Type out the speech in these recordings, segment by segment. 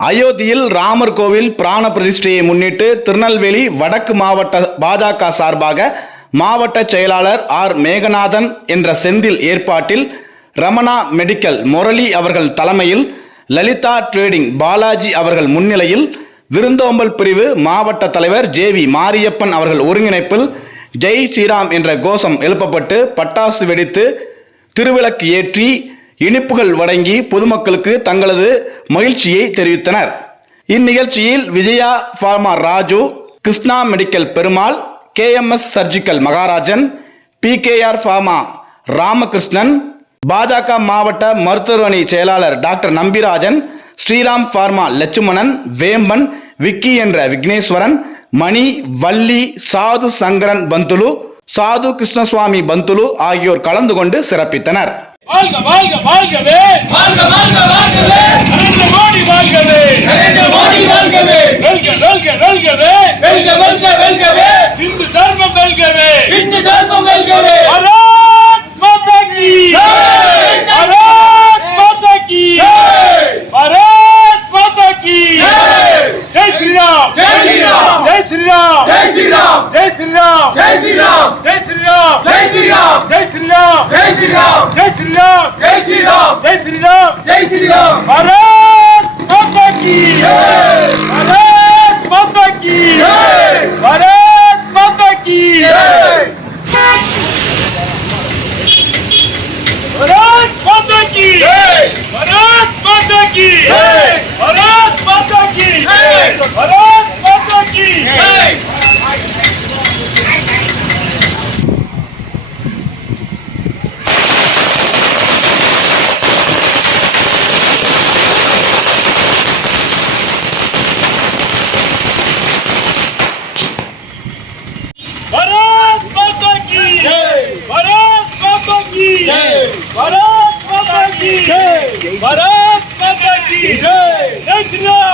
அயோத்தியில் ராமர் கோவில் பிராண பிரதிஷ்டையை முன்னிட்டு திருநெல்வேலி வடக்கு மாவட்ட பாஜக சார்பாக மாவட்ட செயலாளர் ஆர் மேகநாதன் என்ற செந்தில் ஏற்பாட்டில் ரமணா மெடிக்கல் முரளி அவர்கள் தலைமையில் லலிதா ட்ரேடிங் பாலாஜி அவர்கள் முன்னிலையில் விருந்தோம்பல் பிரிவு மாவட்ட தலைவர் ஜே வி மாரியப்பன் அவர்கள் ஒருங்கிணைப்பில் ஜெய் ஸ்ரீராம் என்ற கோஷம் எழுப்பப்பட்டு பட்டாசு வெடித்து திருவிளக்கு ஏற்றி இனிப்புகள் வழங்கி பொதுமக்களுக்கு தங்களது மகிழ்ச்சியை தெரிவித்தனர். இந்நிகழ்ச்சியில் Vijaya pharma Raju Krishna medical Perumal KMS surgical Maharajan PKR pharma Ramakrishnan பாஜக மாவட்ட மருத்துவமனை செயலாளர் டாக்டர் நம்பிராஜன் ஸ்ரீராம் ஃபார்மா லட்சுமணன் வேம்பன் விக்கி என்ற விக்னேஸ்வரன் மணி வள்ளி சாது சங்கரன் பந்துலு சாது கிருஷ்ணசுவாமி பந்துலு ஆகியோர் கலந்து கொண்டு சிறப்பித்தனர். வாழ்க வாழ்க வாழ்கவே! வாழ்க வாழ்க வாழ்கவே! நரேந்திர மோடி வாழ்கவே! நரேந்திர மோடி வாழ்கவே! வெல்க வெல்க வெல்கவே! வெல்க வெல்க வெல்கவே! இந்து தர்மம் வெல்கவே! இந்து தர்மம் வெல்கவே! శ్రీరామ్ జై శ్రీరామ్ జై శ్రీరామ్ జై శ్రీరామ్ జై శ్రీరామ్ జై శ్రీరామ్ జై శ్రీరామ్ జై శ్రీరామ్ జై శ్రీరామ్ జై శ్రీరామ్ జై శ్రీరామ్ భారత్ మాతా కీ జై భారత్ మాతా కీ జై భారత్ మాతా కీ జై భారత్ మాతా కీ జై భారత్ మాతా కీ జై భారత్ మాతా కీ జై భారత్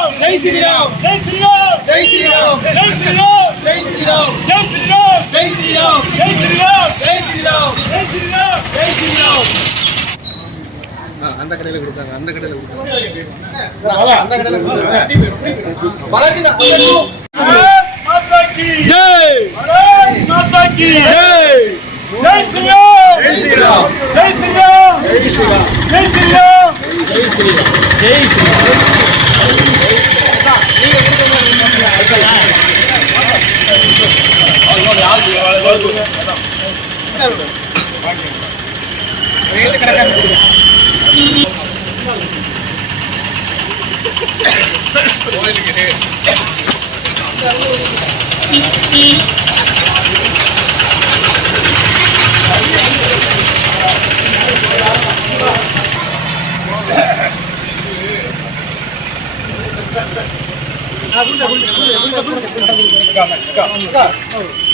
ஸ்ரீராம் ஜெய் ஸ்ரீராம் ஜெய் ஸ்ரீராம் ஜெய் ஸ்ரீராம் ஜெய் ஸ்ரீராம் ஜெய் ஸ்ரீராம் ஜெய் ஸ்ரீராம் ஜெய் ஸ்ரீராம் ஜெய் ஸ்ரீராம் ஜெய் ஸ்ரீராம் ஜெய் ஸ்ரீராம் ஜெய் ஸ்ரீராம் அந்த கடையில கொடுத்தாங்க அந்த கடையில கொடுத்தாங்க அந்த கடையில கொடுத்தாங்க ஜெய் மாதா கி Jai Jai Sriram Jai Sriram Jai Sriram Jai Sriram Jai Sriram Jai Sriram Jai Sriram Kak, kak, kak.